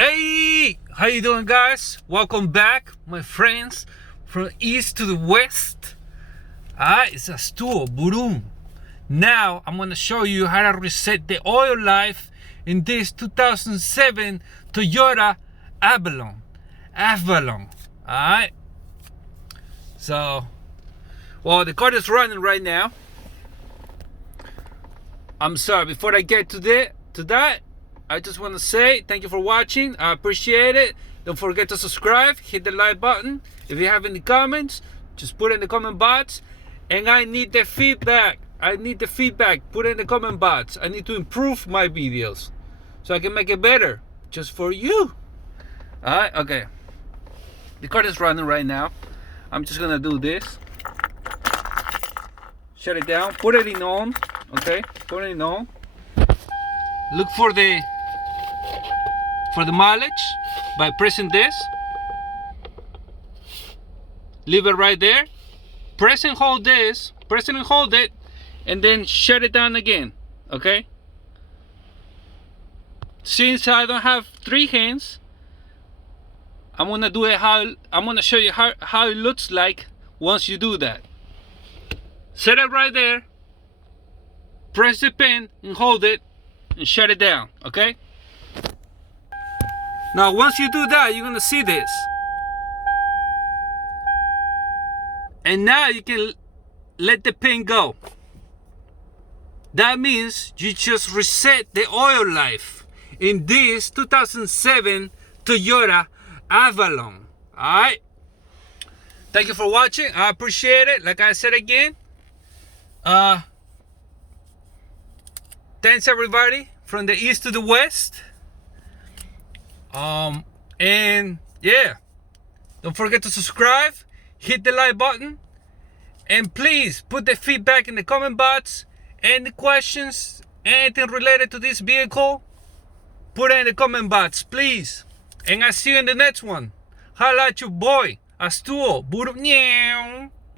Hey, how you doing, guys? Welcome back, my friends, from east to the west. It's a stool, boom. Now I'm gonna show you how to reset the oil life in this 2007 Toyota Avalon. Alright. So, well, the car is running right now. I'm sorry. Before I get to that, I just want to say thank you for watching. I appreciate it. Don't forget to subscribe, hit the like button. If you have any comments, just put it in the comment box. And I need the feedback. Put it in the comment box. I need to improve my videos so I can make it better just for you. Alright, okay. The car is running right now. I'm just gonna do this. Shut it down. Put it in on. Okay, put it in on. Look for the mileage by pressing this. Leave it right there. Press and hold this. Press and hold it, and then shut it down again. Okay. Since I don't have three hands, I'm gonna do it I'm gonna show you how it looks like once you do that. Set it right there. Press the pen and hold it and shut it down. Okay. Now once you do that, you're gonna see this. And now you can let the pen go. That means you just reset the oil life in this 2007 Toyota Avalon. Alright. Thank you for watching. I appreciate it. Like I said again. Thanks everybody from the east to the west. And yeah, don't forget to subscribe, hit the like button, and please put the feedback in the comment box. Any questions, anything related to this vehicle, put it in the comment box, please. And I'll see you in the next one. Holla at your boy, Astuo, Buru.